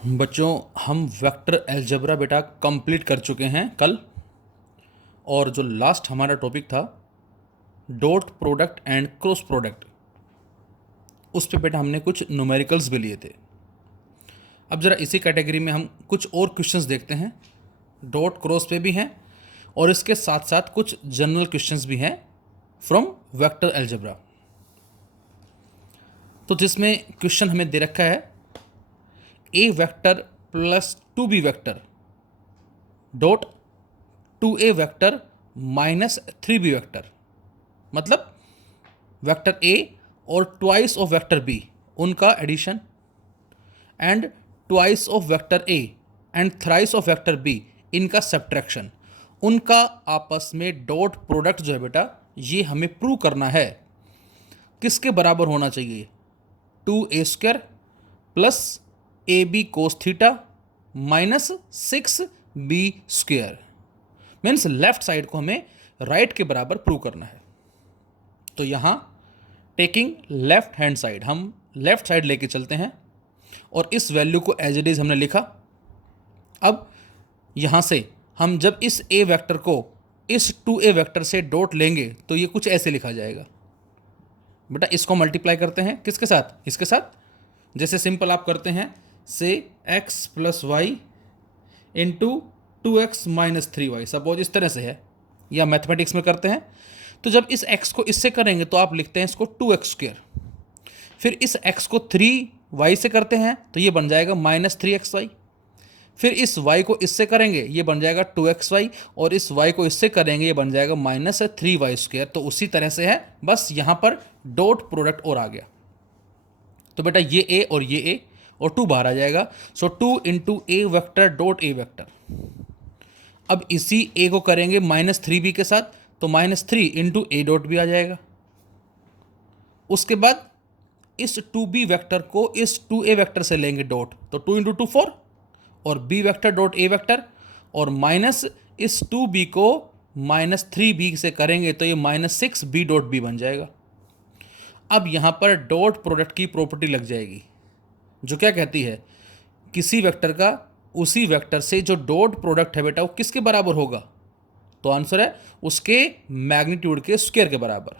बच्चों, हम vector algebra बेटा कंप्लीट कर चुके हैं कल। और जो लास्ट हमारा टॉपिक था dot product and cross product, उस पे बेटा हमने कुछ न्यूमेरिकल्स भी लिए थे। अब ज़रा इसी कैटेगरी में हम कुछ और क्वेश्चंस देखते हैं। डॉट क्रॉस पे भी हैं और इसके साथ साथ कुछ जनरल क्वेश्चंस भी हैं फ्रॉम वेक्टर अलजेब्रा। तो जिसमें क्वेश्चन हमें दे रखा है A vector plus 2b vector dot 2a vector minus 3b vector, मतलब वेक्टर ए और ट्वाइस ऑफ वेक्टर बी उनका addition and twice of vector A and thrice of vector B इनका सब्ट्रैक्शन, उनका आपस में डॉट प्रोडक्ट जो है बेटा ये हमें प्रूव करना है। किसके बराबर होना चाहिए? 2a² plus a B cos theta minus 6b²। Means left side को हमें राइट के बराबर प्रूव करना है। तो यहां टेकिंग लेफ्ट हैंड साइड, हम लेफ्ट साइड लेके चलते हैं और इस वैल्यू को एज इट इज हमने लिखा। अब यहां से हम जब इस ए वेक्टर को इस 2a वेक्टर से डॉट लेंगे तो ये कुछ ऐसे लिखा जाएगा। बेटा इसको मल्टीप्लाई करते हैं किसके साथ? इसके साथ। जैसे सिंपल आप करते हैं से x plus y into 2x minus 3y, suppose इस तरह से है, या मैथमेटिक्स में करते हैं तो जब इस x को इससे करेंगे तो आप लिखते हैं इसको 2x²। फिर इस x को 3y से करते हैं तो ये बन जाएगा माइनस 3xy। फिर इस y को इससे करेंगे ये बन जाएगा 2xy, और इस y को इससे करेंगे ये बन जाएगा माइनस 3y²। तो उसी तरह से है, बस यहाँ पर डॉट प्रोडक्ट और आ गया। तो बेटा ये a और ये a और 2 बाहर आ जाएगा। सो 2 into A vector dot A vector. अब इसी a को करेंगे माइनस 3b के साथ तो माइनस 3 इंटू ए डॉट भी आ जाएगा। उसके बाद इस 2b वेक्टर को इस 2a वेक्टर से लेंगे डॉट, तो 2 इंटू 2 4 और b vector dot a vector, और माइनस इस 2b को माइनस 3b से करेंगे तो ये माइनस 6b डॉट b बन जाएगा। अब यहाँ पर डॉट प्रोडक्ट की प्रॉपर्टी लग जाएगी जो क्या कहती है, किसी वेक्टर का उसी वेक्टर से जो डॉट प्रोडक्ट है बेटा वो किसके बराबर होगा? तो आंसर है उसके मैग्नीट्यूड के स्क्वायर के बराबर।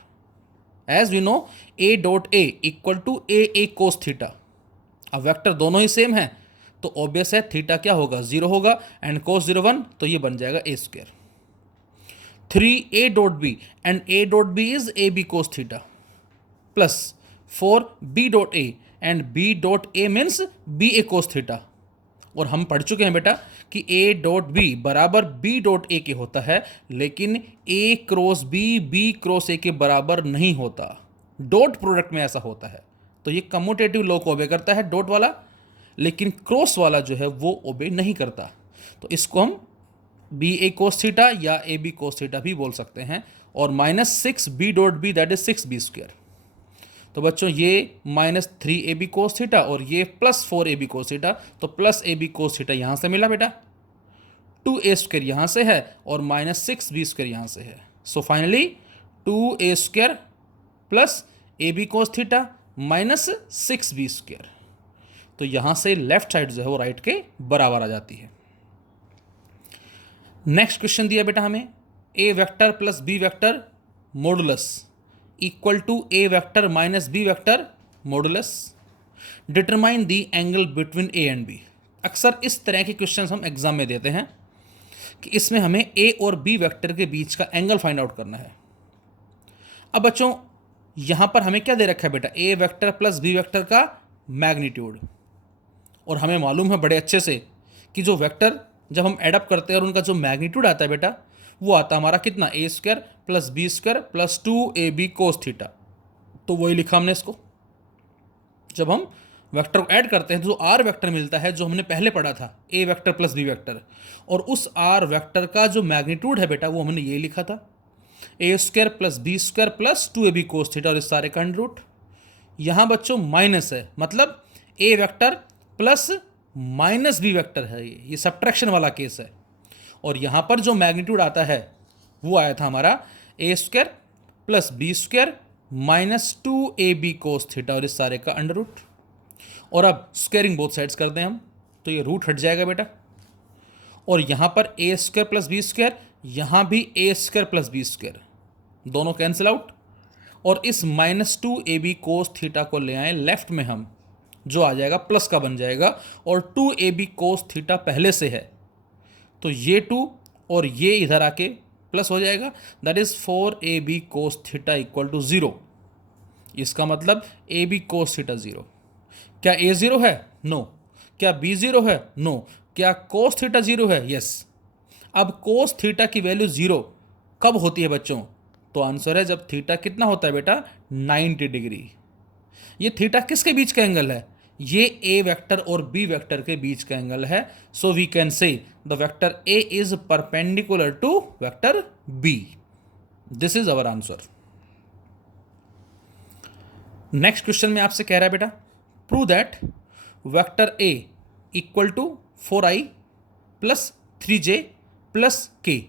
As we know a dot a equal to a cos theta. अब वेक्टर दोनों ही सेम है तो ऑब्वियस है थीटा क्या होगा? 0 होगा, एंड कोस 0 1, तो ये बन जाएगा a²। 3a dot b and a dot b is a B cos theta plus 4b dot a and b dot a means b a cos theta. और हम पढ़ चुके हैं बेटा कि a डॉट बी बराबर b डॉट ए के होता है, लेकिन a cross b cross a के बराबर नहीं होता। डॉट प्रोडक्ट में ऐसा होता है। तो ये कम्यूटेटिव लॉ को ओबे करता है डॉट वाला, लेकिन क्रॉस वाला जो है वो ओबे नहीं करता। तो इसको हम बी ए कोस थीटा या ए बी कोस थीटा भी बोल सकते हैं। और minus 6b dot b that is 6b²। तो बच्चों ये माइनस 3ab कोस थीटा और ये प्लस 4ab कोस थीटा, तो प्लस ab कोस थीटा यहाँ से मिला बेटा, 2a² यहाँ से है और माइनस 6b² यहाँ से है। So finally 2a² plus ab कोस थीटा माइनस 6b²। तो यहाँ से लेफ्ट साइड जो है वो राइट के बराबर आ जाती है। नेक्स्ट क्वेश्चन दिया बेटा हमें, A vector plus B vector modulus equal to A vector minus B vector modulus, determine the angle between A and B. अक्सर इस तरह के क्वेश्चन हम एग्जाम में देते हैं कि इसमें हमें ए और बी वेक्टर के बीच का एंगल फाइंड आउट करना है। अब बच्चों यहां पर हमें क्या दे रखा है बेटा? ए वेक्टर प्लस बी वेक्टर का मैग्नीट्यूड, और हमें मालूम है बड़े अच्छे से कि जो वेक्टर जब हम एडअप करते हैं और उनका जो मैग्नीट्यूड आता है बेटा वो आता है हमारा कितना? a² plus b² plus 2ab cos theta. तो वही लिखा हमने इसको। जब हम वेक्टर को ऐड करते हैं तो जो r वेक्टर मिलता है जो हमने पहले पढ़ा था a vector plus b vector, और उस r वेक्टर का जो मैग्नीट्यूड है बेटा वो हमने ये लिखा था a² plus b² plus 2ab कोस थीटा, और इस सारे का अंडर रूट। यहाँ बच्चों माइनस है, मतलब a vector plus minus B vector है, ये सब्ट्रैक्शन वाला केस है। और यहाँ पर जो मैग्नीट्यूड आता है वो आया था हमारा a² plus b² minus 2ab कोस थीटा, और इस सारे का अंडर रूट। और अब स्क्वायरिंग बोथ साइड्स करते हैं हम, तो ये रूट हट जाएगा बेटा, और यहाँ पर ए स्क्वायर प्लस बी स्क्वायर, यहाँ भी ए स्क्वायर प्लस बी स्क्वायर, दोनों कैंसिल आउट, और इस -2ab कोस थीटा को ले आए लेफ्ट में हम, जो आ जाएगा प्लस का बन जाएगा, और 2ab कोस थीटा पहले से है, तो ये 2 और ये इधर आके प्लस हो जाएगा, that is 4ab cos theta equal to 0। इसका मतलब ab कोस थीटा 0। क्या a 0 है? नो। क्या b 0 है? नो। क्या कोस थीटा 0 है? यस। अब कोस थीटा की वैल्यू 0 कब होती है बच्चों? तो आंसर है जब थीटा कितना होता है बेटा? 90 डिग्री। ये थीटा किसके बीच का एंगल है? ये ए वेक्टर और बी वेक्टर के बीच का एंगल है। So we can say the vector a is perpendicular to vector b. This is our answer. Next question में आपसे कह रहा है बेटा, prove that vector a equal to 4i plus 3j plus k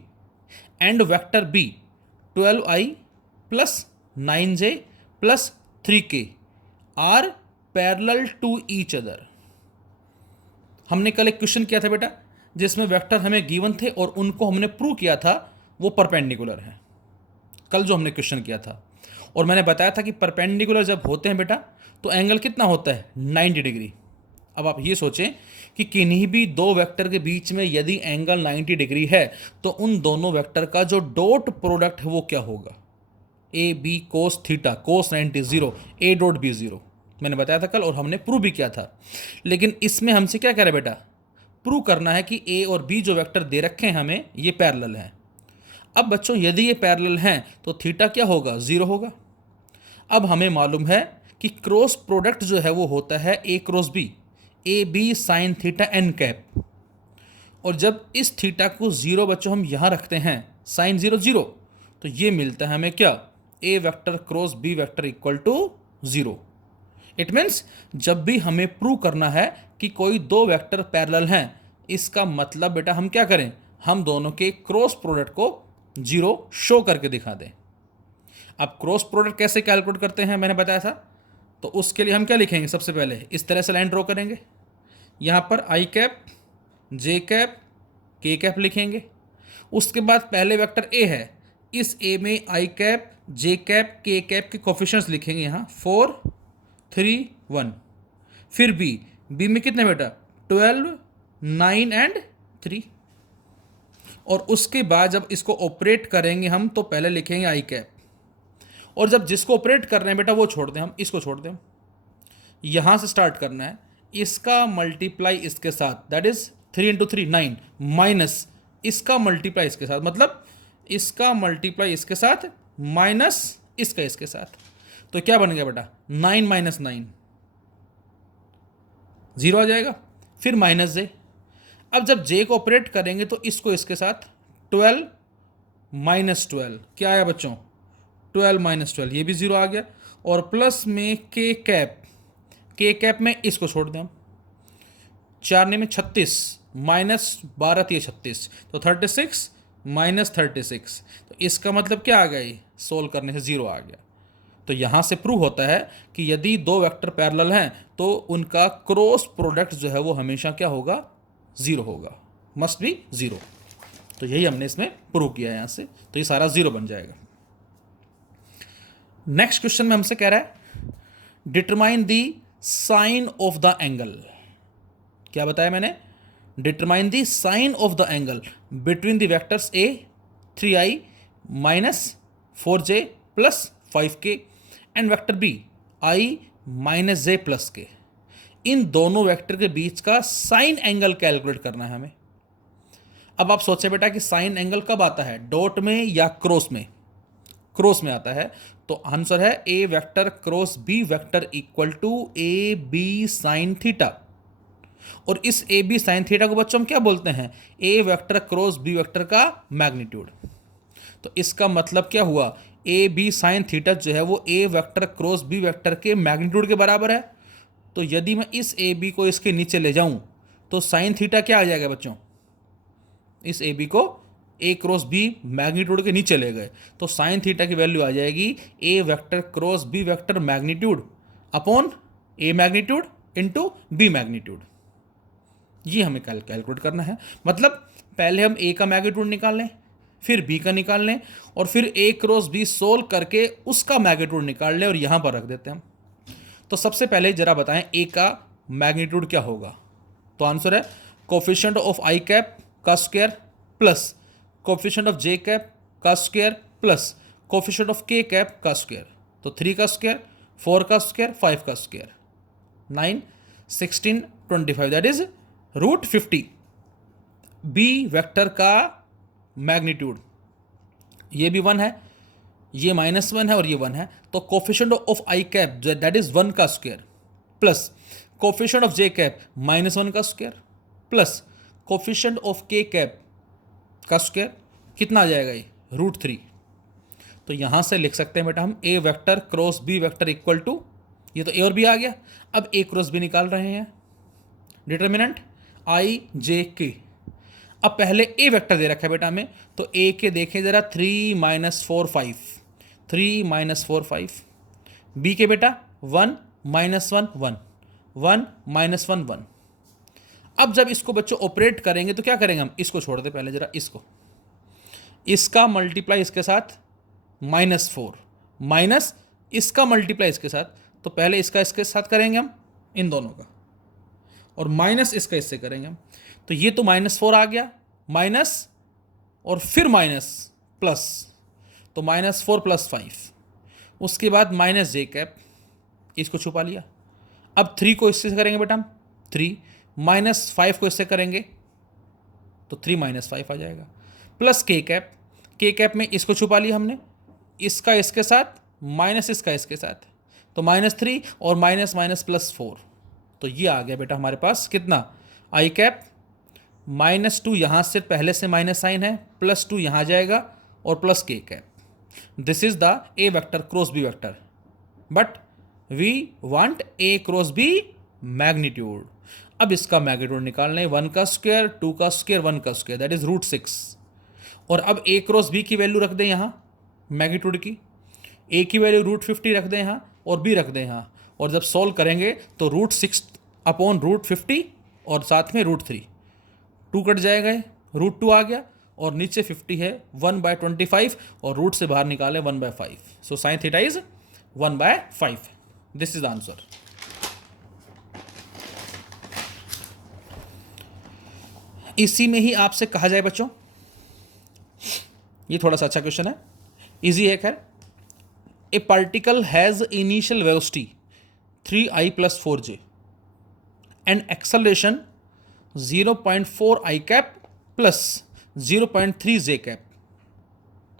and vector b 12i plus 9j plus 3k are parallel to each other. हमने कल एक question किया था बेटा, जिसमें वेक्टर हमें गिवन थे और उनको हमने प्रूव किया था वो परपेंडिकुलर है। कल जो हमने क्वेश्चन किया था, और मैंने बताया था कि परपेंडिकुलर जब होते हैं बेटा तो एंगल कितना होता है? 90 डिग्री। अब आप ये सोचें कि किन्हीं भी दो वेक्टर के बीच में यदि एंगल 90 डिग्री है तो उन दोनों वेक्टर का जो डॉट प्रोडक्ट है वो क्या होगा? A B cos theta, cos 90 0, a dot b 0। मैंने बताया था कल और हमने प्रूव भी किया था। लेकिन इसमें हमसे क्या कह रहा है बेटा? प्रूव करना है कि ए और बी जो वेक्टर दे रखे हैं हमें, ये पैरेलल हैं। अब बच्चों यदि ये पैरेलल हैं तो थीटा क्या होगा? 0 होगा। अब हमें मालूम है कि क्रॉस प्रोडक्ट जो है वो होता है A cross B, A B sine theta N cap. और जब इस थीटा को 0 बच्चों हम यहाँ रखते हैं, साइन 0 0, तो ये मिलता है हमें क्या? A vector cross B vector equal to 0। It means जब भी हमें प्रूव करना है कि कोई दो वेक्टर पैरेलल हैं, इसका मतलब बेटा हम क्या करें? हम दोनों के क्रॉस प्रोडक्ट को 0 शो करके दिखा दें। अब क्रॉस प्रोडक्ट कैसे कैलकुलेट करते हैं मैंने बताया था, तो उसके लिए हम क्या लिखेंगे? सबसे पहले इस तरह से लाइन ड्रॉ करेंगे, यहाँ पर आई कैप जे कैप के कैप लिखेंगे। उसके बाद पहले वेक्टर ए है, इस ए में आई कैप जे कैप के कैप के कोफिशिएंट्स लिखेंगे, यहाँ 4 3 1। फिर बी में कितने बेटा? 12 9 एंड 3। और उसके बाद जब इसको ऑपरेट करेंगे हम तो पहले लिखेंगे आई कैप, और जब जिसको ऑपरेट कर रहे हैं बेटा वो छोड़ दें, हम इसको छोड़ दें। यहाँ से स्टार्ट करना है, इसका मल्टीप्लाई इसके साथ, दैट इज 3 इंटू 3 9, माइनस इसका मल्टीप्लाई इसके साथ, मतलब इसका मल्टीप्लाई इसके साथ माइनस इसका इसके साथ। तो क्या बन गया बेटा? 9 माइनस 9 0 आ जाएगा। फिर माइनस जे। अब जब जे को ऑपरेट करेंगे तो इसको इसके साथ 12 माइनस 12 क्या आया बच्चों? 12 माइनस 12, ये भी 0 आ गया। और प्लस में के कैप में इसको छोड़ दें हम, 4 ने में 36 माइनस 12 3 36, तो 36 माइनस 36। तो इसका मतलब क्या आ गया? ये सोल्व करने से 0 आ गया। तो यहाँ से प्रूव होता है कि यदि दो वेक्टर पैरेलल हैं तो उनका क्रॉस प्रोडक्ट जो है वो हमेशा क्या होगा? 0 होगा, मस्ट बी 0। तो यही हमने इसमें प्रूव किया है यहाँ से, तो ये सारा 0 बन जाएगा। नेक्स्ट क्वेश्चन में हमसे कह रहा है determine the sine of the angle. क्या बताया मैंने? Determine the sine of the angle between the vectors a 3i minus 4j plus 5k and vector b i minus j plus k। इन दोनों वेक्टर के बीच का साइन एंगल कैलकुलेट करना है हमें। अब आप सोचें बेटा कि साइन एंगल कब आता है? डॉट में या क्रॉस में? क्रॉस में आता है। तो आंसर है A vector cross B vector equal to A B sine theta. और इस ए बी साइन थीटा को बच्चों हम क्या बोलते हैं? ए वेक्टर क्रॉस बी वेक्टर का मैग्नीट्यूड। तो इसका मतलब क्या हुआ? ए बी साइन थीटा जो है वो ए वेक्टर क्रॉस बी वेक्टर के मैग्नीट्यूड के बराबर है। तो यदि मैं इस ए बी को इसके नीचे ले जाऊं तो साइन थीटा क्या आ जाएगा बच्चों? इस ए बी को ए क्रॉस बी मैग्नीट्यूड के नीचे ले गए तो साइन थीटा की वैल्यू आ जाएगी A vector cross B vector magnitude upon A magnitude into B magnitude. ये हमें कैलकुलेट करना है। मतलब पहले हम ए का मैग्नीट्यूड निकाल लें, फिर बी का निकाल लें, और फिर ए क्रॉस बी सोल्व करके उसका मैग्नीट्यूड निकाल लें और यहाँ पर रख देते हैं हम। तो सबसे पहले जरा बताएं ए का मैग्नीट्यूड क्या होगा। तो आंसर है कोफिशिएंट ऑफ आई कैप का square plus coefficient of j cap का square plus coefficient of k cap का स्क्वायर। तो 3 का स्क्वायर, 4 का स्क्वायर, 5 का square, 9, 16, 25, that is √50। B vector का मैग्नीट्यूड, ये भी 1 है, ये -1 है और ये 1 है। तो coefficient of i cap that is 1 का square plus coefficient of j cap -1 का square plus coefficient of k cap का स्क्वायर, कितना आ जाएगा ये √3। तो यहां से लिख सकते हैं बेटा हम A vector cross B vector equal to, ये तो ए और बी आ गया, अब ए क्रॉस बी निकाल रहे हैं, डिटर्मिनेंट आई जे के। अब पहले ए वेक्टर दे रखा है बेटा हमें, तो ए के देखें जरा 3 - 4 5, 3 - 4 5। बी के बेटा 1 - 1 1, 1 - 1 1। अब जब इसको बच्चों ऑपरेट करेंगे तो क्या करेंगे हम, इसको छोड़ दें पहले जरा, इसको, इसका मल्टीप्लाई इसके साथ -4 माइनस इसका मल्टीप्लाई इसके साथ, तो पहले इसका इसके साथ करेंगे हम, इन दोनों का, और माइनस इसका इससे करेंगे हम। तो ये तो -4 आ गया, माइनस और फिर माइनस प्लस, तो -4 + 5, उसके बाद -j कैप, इसको छुपा लिया। अब 3 को इससे करेंगे बेटा हम, 3 -5 को इससे करेंगे तो 3 - 5 आ जाएगा, प्लस के कैप में इसको छुपा लिया हमने, इसका इसके साथ माइनस इसका इसके साथ, तो -3 और माइनस +4, तो ये आ गया बेटा हमारे पास कितना, आई कैप -2, यहाँ से पहले से माइनस साइन है, +2 यहाँ जाएगा और plus k cap. This is the a vector cross B vector, but we want a cross b magnitude. अब इसका मैग्नीट्यूड निकालना है, 1 का स्क्वायर, 2 का स्क्वायर, 1 का स्क्वायर, दैट इज √6। और अब ए क्रॉस बी की वैल्यू रख दें यहाँ मैग्नीट्यूड की, ए की वैल्यू √50 रख दें यहाँ और बी रख दें यहाँ, और जब सॉल्व करेंगे तो √6 अपॉन √50 और साथ में √3, 2 कट जाएगा, √2 आ गया, और नीचे 50 है, 1/25, और रूट से बाहर निकाले 1/5, so sine theta is 1/5। This is the answer. इसी में ही आपसे कहा जाए बच्चों, ये थोड़ा सा अच्छा क्वेश्चन है, इजी है खैर। ए particle has initial velocity 3i + 4j and acceleration 0.4 i cap plus 0.3 j cap.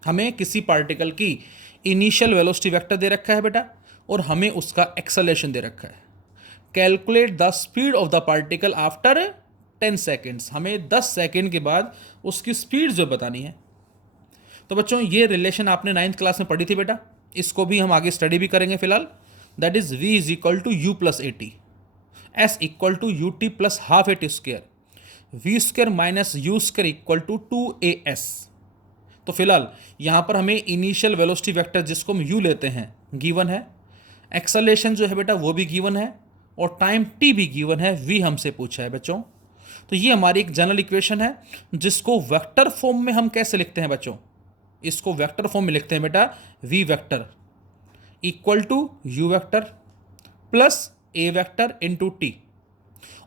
हमें किसी पार्टिकल की इनिशियल वेलोसिटी वेक्टर दे रखा है बेटा, और हमें उसका एक्सेलरेशन दे रखा है। Calculate the speed of the particle after 10 seconds. हमें 10 सेकेंड के बाद उसकी स्पीड जो बतानी है। तो बच्चों ये रिलेशन आपने 9th क्लास में पढ़ी थी बेटा, इसको भी हम आगे स्टडी भी करेंगे फिलहाल। That is v = u + at, s = ut + ½ at square, v² - u² = 2as। तो फिलहाल यहाँ पर हमें इनिशियल वेलोसिटी वेक्टर जिसको हम u लेते हैं गिवन है, एक्सेलरेशन जो है बेटा वो भी गिवन है, और टाइम t भी गिवन है, v हमसे पूछा है बच्चों। तो ये हमारी एक जनरल इक्वेशन है जिसको वेक्टर फॉर्म में हम कैसे लिखते हैं बच्चों, इसको वेक्टर फॉर्म में लिखते हैं बेटा v vector = u vector plus a vector into t,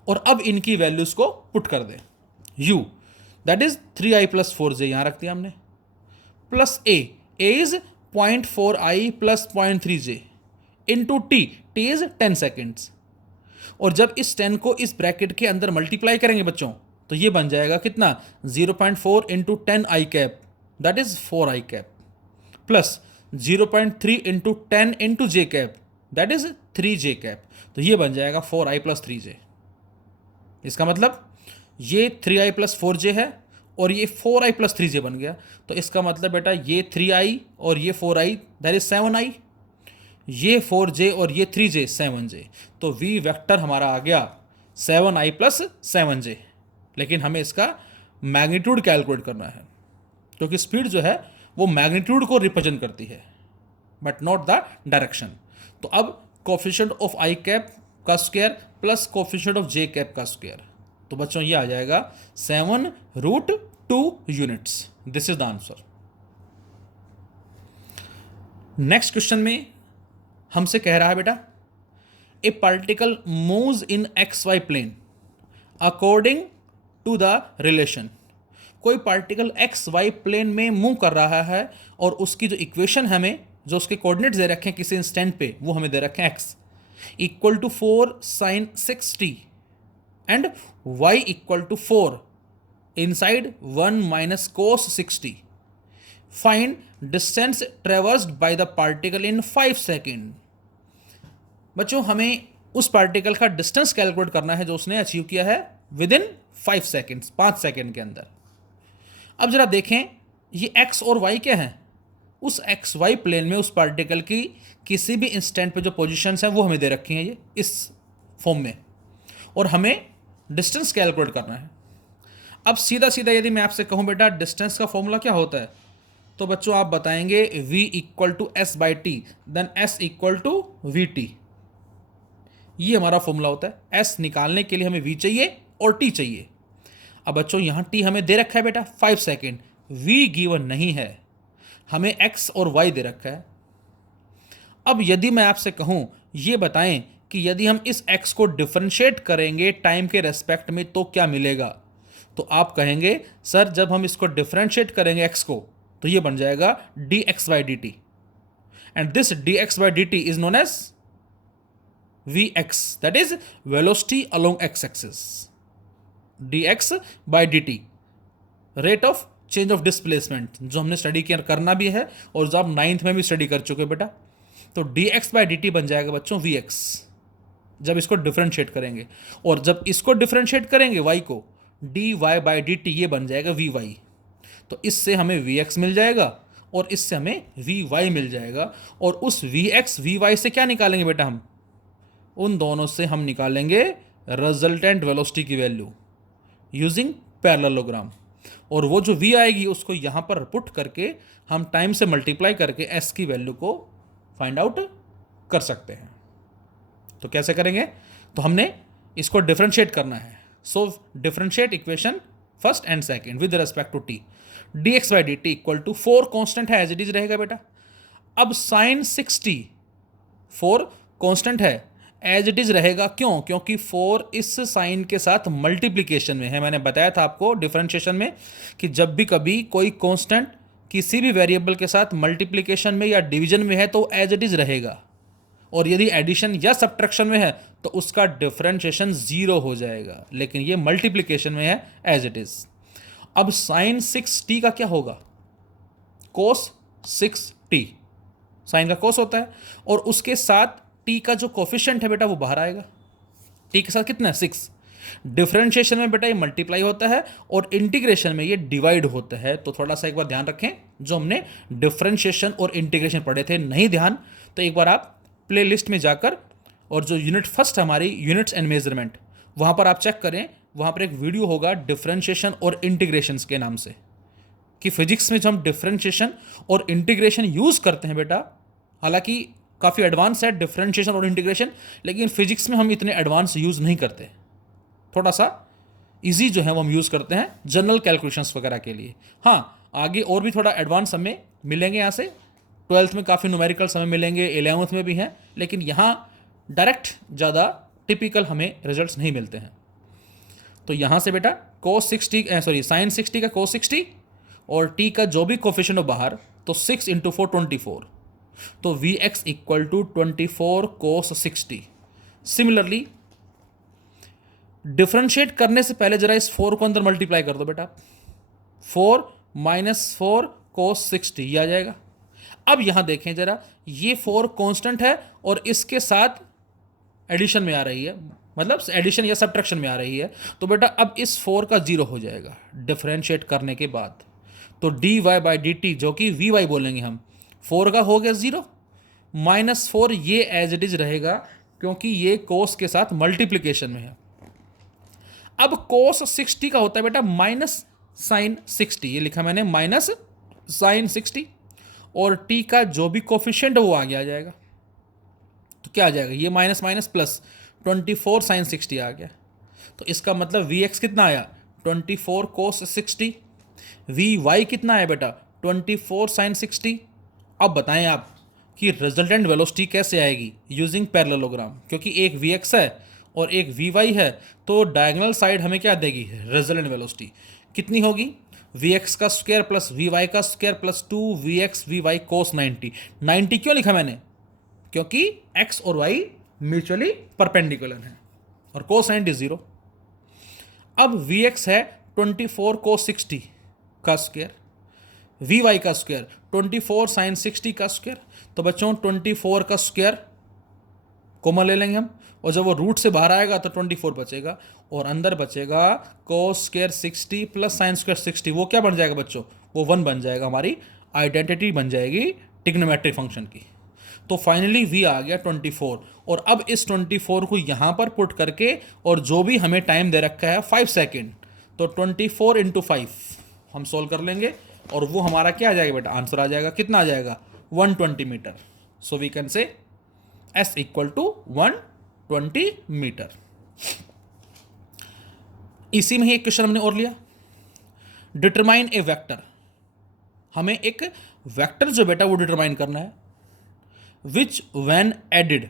और अब इनकी वैल्यूज को पुट कर दें। u that is 3i + 4j यहां रख दिया हमने, plus a is 0.4i + 0.3j into t is 10 seconds, और जब इस 10 को इस ब्रैकेट के अंदर मल्टीप्लाई करेंगे बच्चों तो ये बन जाएगा कितना, 0.4 into 10i cap that is 4i cap plus 0.3 into 10 into j cap that is 3j cap, तो ये बन जाएगा 4i + 3j। इसका मतलब ये 3i + 4j है और ये 4i + 3j बन गया, तो इसका मतलब बेटा ये 3i और ये 4i दैट इज 7i, ये 4j और ये 3j 7j, तो v वेक्टर हमारा आ गया 7i + 7j। लेकिन हमें इसका मैग्नीट्यूड कैलकुलेट करना है, क्योंकि स्पीड जो है वो मैग्नीट्यूड को रिप्रेजेंट करती है बट नॉट द डायरेक्शन। तो अब कोफिशिएंट ऑफ आई कैप का square plus coefficient of j cap का स्क्वायर, तो बच्चों ये आ जाएगा 7√2 units. This is the answer. Next question में हमसे कह रहा है बेटा, a particle moves in x y plane according to the relation. कोई पार्टिकल एक्स वाई प्लेन में मूव कर रहा है और उसकी जो इक्वेशन है हमें, जो उसके कोऑर्डिनेट्स दे रखे हैं किसी इंस्टेंट पे, वो हमें दे रखे हैं x equal to 4 sin 6t and y equal to 4 inside 1 minus cos 6t। Find distance traversed by the particle in 5 second. बच्चों हमें उस पार्टिकल का डिस्टेंस कैलकुलेट करना है जो उसने अचीव किया है विद इन 5 सेकेंड्स, 5 सेकेंड के अंदर। अब जरा देखें ये x और y क्या है, उस एक्स वाई प्लेन में उस पार्टिकल की किसी भी इंस्टेंट पे जो पोजीशंस हैं वो हमें दे रखी हैं ये इस फॉर्म में, और हमें डिस्टेंस कैलकुलेट करना है। अब सीधा सीधा यदि मैं आपसे कहूं बेटा डिस्टेंस का फॉर्मूला क्या होता है, तो बच्चों आप बताएंगे v equal to s by t then s equal to v t. ये हमारा फॉर्मूला होता है। s निकालने के लिए हमें v चाहिए और t चाहिए। अब बच्चों यहां t हमें दे रखा है बेटा 5 सेकेंड, v गिवन नहीं है, हमें x और y दे रखा है। अब यदि मैं आपसे कहूं ये बताएं कि यदि हम इस x को डिफरेंशिएट करेंगे टाइम के रेस्पेक्ट में तो क्या मिलेगा, तो आप कहेंगे सर जब हम इसको डिफरेंशिएट करेंगे x को तो ये बन जाएगा dx by dt and this dx by dt is known as vx, that is velocity along x axis. dx by dt rate of change of displacement, जो हमने स्टडी करना भी है और जो आप 9th में भी स्टडी कर चुके बेटा। तो dx by dt बन जाएगा बच्चों vx जब इसको डिफरेंशिएट करेंगे, और जब इसको डिफरेंशिएट करेंगे y को dy by dt ये बन जाएगा vy। तो इससे हमें vx मिल जाएगा और इससे हमें vy मिल जाएगा, और उस vx vy से क्या निकालेंगे बेटा, हम उन दोनों से हम निकालेंगे रिजल्टेंट वेलोसिटी की वैल्यू यूजिंग पैरेललोग्राम, और वो जो v आएगी उसको यहाँ पर पुट करके हम टाइम से मल्टीप्लाई करके s की वैल्यू को फाइंड आउट कर सकते हैं। तो कैसे करेंगे, तो हमने इसको डिफरेंशिएट करना है। So differentiate equation first and second with respect to t। dx by dt equal to 4 constant है, एज इट इज रहेगा बेटा। अब sin 6t 4 कांस्टेंट है, एज इट इज रहेगा। क्यों? क्योंकि 4 इस साइन के साथ मल्टीप्लीकेशन में है। मैंने बताया था आपको डिफरेंशिएशन में कि जब भी कभी कोई कांस्टेंट किसी भी वेरिएबल के साथ मल्टीप्लीकेशन में या डिवीजन में है तो एज इट इज रहेगा, और यदि एडिशन या सब्ट्रैक्शन में है तो उसका डिफरेंशिएशन 0 हो जाएगा, लेकिन ये मल्टीप्लीकेशन में है एज इट इज। अब साइन 6t का क्या होगा, कोस 6t, साइन का कोस होता है, और उसके साथ t का जो कोफिशिएंट है बेटा वो बाहर आएगा। t के साथ कितना है 6। डिफरेंशिएशन में बेटा ये मल्टीप्लाई होता है और इंटीग्रेशन में ये डिवाइड होता है। तो थोड़ा सा एक बार ध्यान रखें, जो हमने डिफरेंशिएशन और इंटीग्रेशन पढ़े थे नहीं ध्यान, तो एक बार आप प्ले लिस्ट में जाकर और जो यूनिट फर्स्ट हमारी यूनिट्स एंड मेजरमेंट, वहाँ पर आप चेक करें, वहाँ पर एक वीडियो होगा डिफरेंशिएशन और इंटीग्रेशंस के नाम से, कि फिजिक्स में जो हम डिफरेंशिएशन और इंटीग्रेशन यूज़ करते हैं बेटा, हालांकि काफ़ी एडवांस है डिफरेंशिएशन और इंटीग्रेशन, लेकिन फिजिक्स में हम इतने एडवांस यूज़ नहीं करते, थोड़ा सा इजी जो है वो हम यूज़ करते हैं जनरल कैलकुलेशंस वगैरह के लिए। हाँ, आगे और भी थोड़ा एडवांस हमें मिलेंगे यहाँ से, 12th में काफ़ी न्यूमेरिकल हमें मिलेंगे, 11th में भी हैं, लेकिन यहाँ डायरेक्ट ज़्यादा टिपिकल हमें रिजल्ट्स नहीं मिलते हैं। तो यहाँ से बेटा cos 6t साइन 6t का cos 6t और t का जो भी कोफिशिएंट हो बाहर, तो 6 × 4 24, तो vx equal to 24 cos 6t। Similarly differentiate करने से पहले जरा इस 4 को अंदर मल्टीप्लाई कर दो बेटा, 4 - 4 cos 6t ये आ जाएगा। अब यहां देखें जरा, ये 4 कांस्टेंट है और इसके साथ एडिशन में आ रही है, मतलब एडिशन या सब्ट्रैक्शन में आ रही है, तो बेटा अब इस 4 का 0 हो जाएगा डिफरेंशिएट करने के बाद। तो dy by dt जो कि vy बोलेंगे हम, 4 का हो गया 0, -4 ये एज इट इज रहेगा क्योंकि ये cos के साथ मल्टीप्लिकेशन में है। अब cos 6t का होता है बेटा माइनस साइन 6t, ये लिखा मैंने माइनस साइन 6t, और t का जो भी कोफिशिएंट है वो आगे आ जाएगा। तो क्या आ जाएगा, ये minus minus plus 24 sine 6t आ गया। तो इसका मतलब वी एक्स कितना आया 24 cos 60, वी वाई कितना है बेटा 24 sin 60। अब बताएं आप कि रिजल्टेंट वेलोसिटी कैसे आएगी यूजिंग पैरेललोग्राम, क्योंकि एक वी एक्स है और एक वी वाई है, तो डायगोनल साइड हमें क्या देगी रिजल्टेंट वेलोसिटी कितनी होगी वी एक्स का स्क्वायर प्लस वी वाई का square plus 2 V X V Y cos 90। 90 क्यों लिखा मैंने, क्योंकि x और y म्यूचुअली परपेंडिकुलर हैं और कोस 90 0। अब वी एक्स है 24 कोस 60 का स्क्वायर, वी वाई का स्क्वायर 24 साइन 60 का स्क्वायर। तो बच्चों 24 का स्क्वायर कॉमन ले लेंगे हम, और जब वो रूट से बाहर आएगा तो 24 बचेगा और अंदर बचेगा cos square 60 plus sine square 60। वो क्या बन जाएगा बच्चों, वो 1 बन जाएगा, हमारी आइडेंटिटी बन जाएगी ट्रिग्नोमेट्रिक फंक्शन की। तो फाइनली v आ गया 24, और अब इस 24 को यहाँ पर पुट करके, और जो भी हमें टाइम दे रखा है 5 सेकेंड, तो 24 इंटू 5 हम सोल्व कर लेंगे और वो हमारा क्या आ जाएगा बेटा, आंसर आ जाएगा, कितना आ जाएगा 120 meter. So we can say s equal to 120 meter. इसी में ही एक क्वेश्चन हमने और लिया, डिटरमाइन ए वेक्टर। हमें एक वेक्टर जो बेटा वो डिटरमाइन करना है, which when added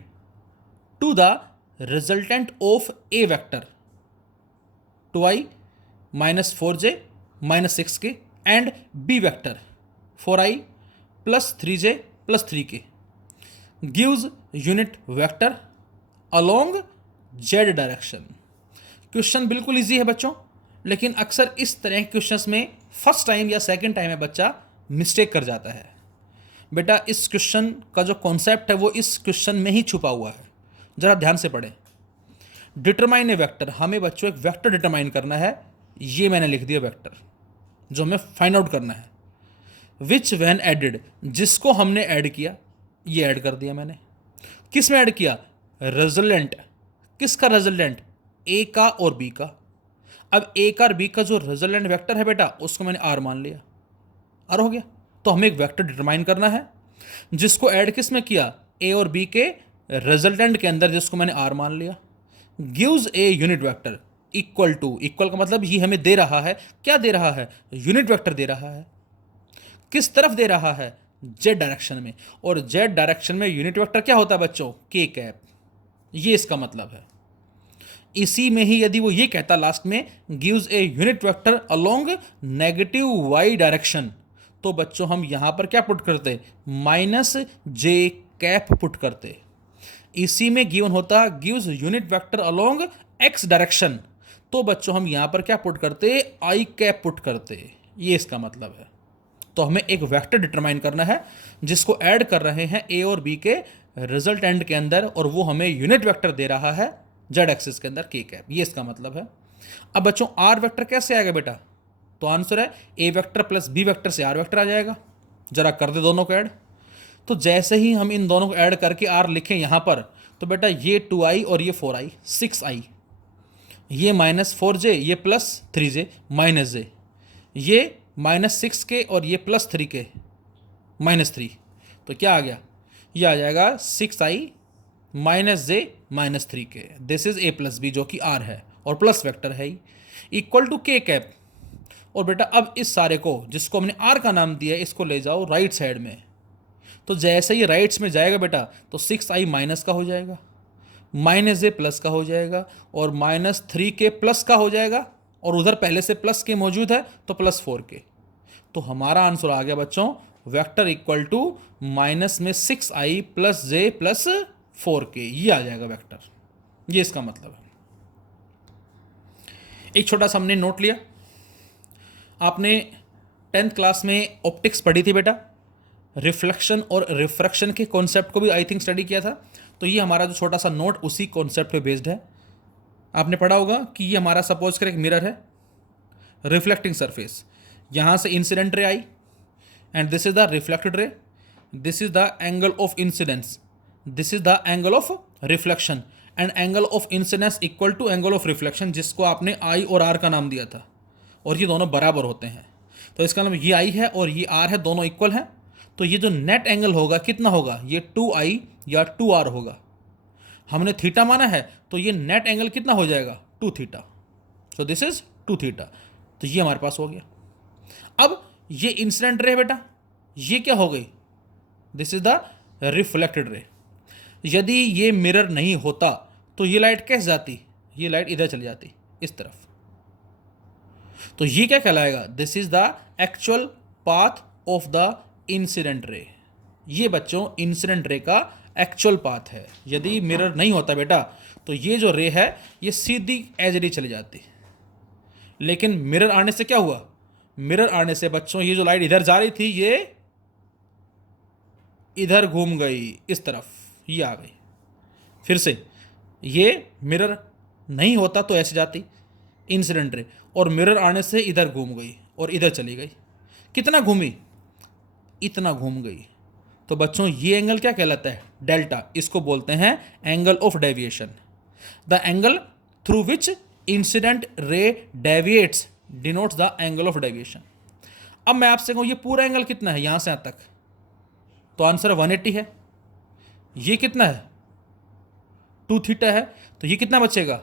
to the resultant of a vector 2i minus 4j minus 6k and b vector 4i plus 3j plus 3k gives unit vector along z direction। Question बिल्कुल easy है बच्चों, लेकिन अक्सर इस तरह के क्वेश्चंस में first time या सेकंड टाइम में बच्चा मिस्टेक कर जाता है। बेटा इस क्वेश्चन का जो कॉन्सेप्ट है वो इस क्वेश्चन में ही छुपा हुआ है, जरा ध्यान से पढ़ें। डिटरमाइन ए वेक्टर, हमें बच्चों एक वेक्टर डिटरमाइन करना है, ये मैंने लिख दिया वेक्टर जो हमें फाइंड आउट करना है। विच व्हेन एडेड, जिसको हमने ऐड किया, ये ऐड कर दिया मैंने। किस में ऐड किया, रिजल्टेंट। किसका रिजल्टेंट, ए का और बी का। अब ए का और बी का जो रिजल्टेंट वेक्टर है बेटा उसको मैंने आर मान लिया, आर हो गया। तो हमें एक वेक्टर डिटरमाइन करना है जिसको ऐड किस में किया, ए और बी के रिजल्टेंट के अंदर, जिसको मैंने आर मान लिया। Gives a unit vector equal to, equal का मतलब ये हमें दे रहा है, क्या दे रहा है, यूनिट वेक्टर दे रहा है। किस तरफ दे रहा है, जेड डायरेक्शन में, और जेड डायरेक्शन में यूनिट वेक्टर क्या होता है बच्चों, के कैप। ये इसका मतलब है। इसी में ही यदि वो ये कहता लास्ट में gives a unit vector along negative y direction, तो बच्चों हम यहां पर क्या पुट करते, माइनस जे कैप पुट करते। इसी में गिवन होता gives unit vector along x direction, तो बच्चों हम यहां पर क्या पुट करते, आई कैप पुट करते। ये इसका मतलब है। तो हमें एक वेक्टर डिटरमाइन करना है जिसको ऐड कर रहे हैं ए और बी के रिजल्टेंट के अंदर, और वो हमें यूनिट वेक्टर दे रहा है जेड एक्सिस के अंदर के कैप। ये इसका मतलब है। अब बच्चों आर वेक्टर कैसे आएगा बेटा, तो आंसर है A vector plus B vector से आर वेक्टर आ जाएगा। जरा कर दे दोनों को ऐड। तो जैसे ही हम इन दोनों को ऐड करके आर लिखें यहाँ पर, तो बेटा ये 2i और ये 4i 6i, ये माइनस 4j, ये प्लस 3j माइनस j, ये माइनस 6k और ये प्लस 3k माइनस 3। तो क्या आ गया, ये आ जाएगा 6i minus j minus 3k। This is a plus b जो कि r है और प्लस वेक्टर है ही, इक्वल टू k कैप। और बेटा अब इस सारे को, जिसको हमने r का नाम दिया है, इसको ले जाओ राइट साइड में। तो जैसे ही राइट्स में जाएगा बेटा, तो 6i माइनस का हो जाएगा, माइनस j प्लस का हो जाएगा, और माइनस 3k प्लस का हो जाएगा, और उधर पहले से प्लस k मौजूद है तो प्लस 4k। तो हमारा आंसर आ गया बच्चों वेक्टर इक्वल टू माइनस में 6i plus j plus 4k, ये आ जाएगा वेक्टर। ये इसका मतलब है। एक छोटा सा हमने नोट लिया। आपने 10th क्लास में ऑप्टिक्स पढ़ी थी बेटा, रिफ्लेक्शन और रिफ्रैक्शन के कॉन्सेप्ट को भी आई थिंक स्टडी किया था। तो ये हमारा जो छोटा सा नोट उसी कॉन्सेप्ट पे बेस्ड है। आपने पढ़ा होगा कि ये हमारा सपोज कर एक मिरर है, रिफ्लेक्टिंग सरफेस, यहाँ से incident ray i and this is the reflected ray, this is the angle of incidence, this is the angle of reflection, and angle of incidence equal to angle of reflection, जिसको आपने आई और are का नाम दिया था, और ये दोनों बराबर होते हैं। तो इसका मतलब ये आई है और ये आर है, दोनों इक्वल हैं। तो ये जो नेट एंगल होगा कितना होगा, ये 2i या 2r होगा। हमने थीटा माना है तो ये नेट एंगल कितना हो जाएगा, 2 theta. So this is 2 theta. तो ये हमारे पास हो गया। अब ये इंसिडेंट रे बेटा, ये क्या हो गई, दिस इज द रिफ्लेक्टेड रे। यदि ये मिरर नहीं होता तो ये लाइट कैसे जाती, ये लाइट इधर चली जाती इस तरफ। तो ये क्या कहलाएगा, this is the actual path of the incident ray. ये बच्चों इंसिडेंट रे का एक्चुअल पाथ है। यदि मिरर नहीं होता बेटा तो ये जो रे है ये सीधी एज डी चली जाती, लेकिन मिरर आने से क्या हुआ, मिरर आने से बच्चों ये जो लाइट इधर जा रही थी ये इधर घूम गई इस तरफ, ये आ गई। फिर से ये मिरर नहीं होता तो ऐसे जाती इंसिडेंट रे, और मिरर आने से इधर घूम गई और इधर चली गई। कितना घूमी, इतना घूम गई। तो बच्चों ये एंगल क्या कहलाता है, डेल्टा। इसको बोलते हैं angle of deviation. The angle through which incident ray deviates denotes the angle of deviation. अब मैं आपसे कहूँ ये पूरा एंगल कितना है यहाँ से यहाँ तक, तो आंसर 180 है। ये कितना है, 2 थीटा है, तो ये कितना बचेगा,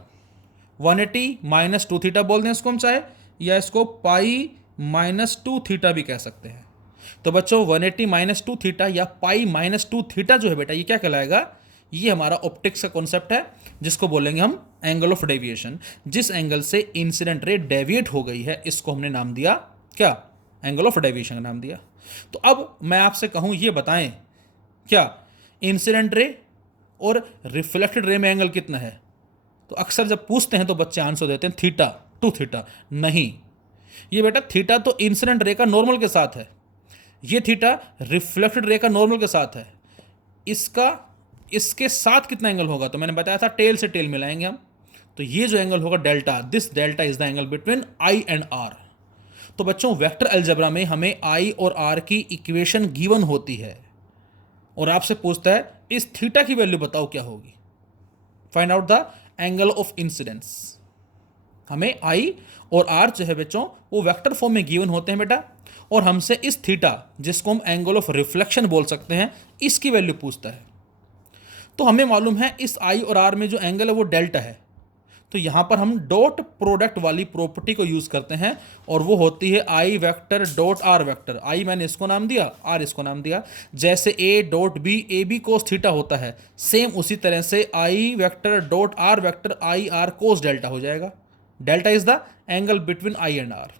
180 माइनस 2 थीटा बोल दें इसको हम चाहे, या इसको पाई माइनस 2 थीटा भी कह सकते हैं। तो बच्चों 180 माइनस 2 थीटा या पाई माइनस 2 थीटा जो है बेटा, ये क्या कहलाएगा, ये हमारा ऑप्टिक्स का कॉन्सेप्ट है, जिसको बोलेंगे हम एंगल ऑफ डेविएशन। जिस एंगल से इंसिडेंट रे डेविएट हो गई है इसको हमने नाम दिया क्या, एंगल ऑफ डेविएशन का नाम दिया। तो अब मैं आपसे कहूँ ये बताएं क्या इंसिडेंट रे और रिफ्लेक्टेड रे में एंगल कितना है, तो अक्सर जब पूछते हैं तो बच्चे आंसर देते हैं थीटा, 2 थीटा। नहीं, ये बेटा थीटा तो इंसिडेंट रे का नॉर्मल के साथ है, ये थीटा रिफ्लेक्टेड रे का नॉर्मल के साथ है। इसका इसके साथ कितना एंगल होगा, तो मैंने बताया था टेल से टेल मिलाएंगे हम। तो ये जो एंगल होगा delta, this delta is the angle between I and are. तो बच्चों वेक्टर अलजेब्रा में हमें आई और आर की इक्वेशन गिवन होती है और आपसे पूछता है इस थीटा की वैल्यू बताओ क्या होगी, find out the angle of incidence. हमें आई और आर जो है बच्चों वो वेक्टर फॉर्म में गिवन होते हैं बेटा, और हमसे इस थीटा जिसको हम एंगल ऑफ रिफ्लेक्शन बोल सकते हैं इसकी वैल्यू पूछता है। तो हमें मालूम है इस आई और आर में जो एंगल है वो डेल्टा है, तो यहां पर हम डॉट प्रोडक्ट वाली प्रॉपर्टी को यूज करते हैं और वो होती है I vector dot R vector. I मैंने इसको नाम दिया, आर इसको नाम दिया। जैसे A dot B, A B cos theta होता है, सेम उसी तरह से I vector dot R vector I R cos delta हो जाएगा। Delta is the angle between I and are.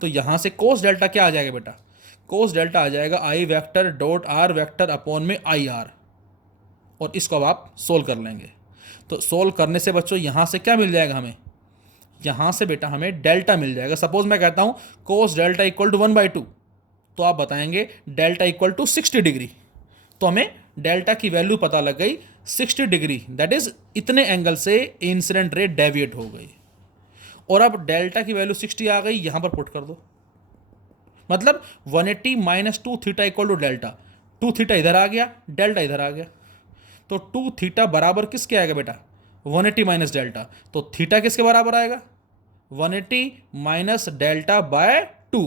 तो यहां से कोस डेल्टा क्या आ जाएगा बेटा, कोस डेल्टा आ जाएगा I vector dot R vector upon में आई आर, और इसको अब आप सोल्व कर लेंगे। तो सोल्व करने से बच्चों यहां से क्या मिल जाएगा हमें, यहां से बेटा हमें डेल्टा मिल जाएगा। सपोज मैं कहता हूं कोस डेल्टा इक्वल टू 1/2, तो आप बताएंगे डेल्टा इक्वल टू 60 डिग्री। तो हमें डेल्टा की वैल्यू पता लग गई 60 डिग्री, दैट इज इतने एंगल से इंसिडेंट रे डेविएट हो गई। और अब डेल्टा की वैल्यू 60 आ गई, यहां पर पुट कर दो, मतलब 180 minus 2 theta equal to delta. 2 theta इधर आ गया, डेल्टा इधर आ गया, तो 2 थीटा बराबर किसके आएगा बेटा, 180 माइनस डेल्टा। तो थीटा किसके बराबर आएगा, 180 माइनस डेल्टा बाय 2।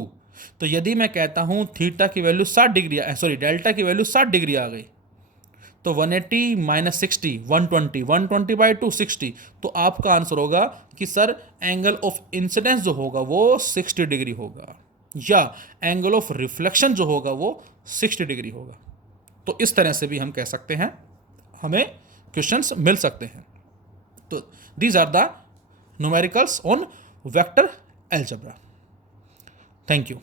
तो यदि मैं कहता हूं थीटा की वैल्यू 60 डिग्री, सॉरी डेल्टा की वैल्यू 60 डिग्री आ गई, तो 180 माइनस 60 120, 120 बाई 2 60। तो आपका आंसर होगा कि सर एंगल ऑफ इंसिडेंस जो होगा वो 60 डिग्री होगा, या एंगल ऑफ रिफ्लेक्शन जो होगा वो 60 डिग्री होगा। तो इस तरह से भी हम कह सकते हैं, हमें क्वेश्चंस मिल सकते हैं। तो these are the numericals on vector algebra. Thank you.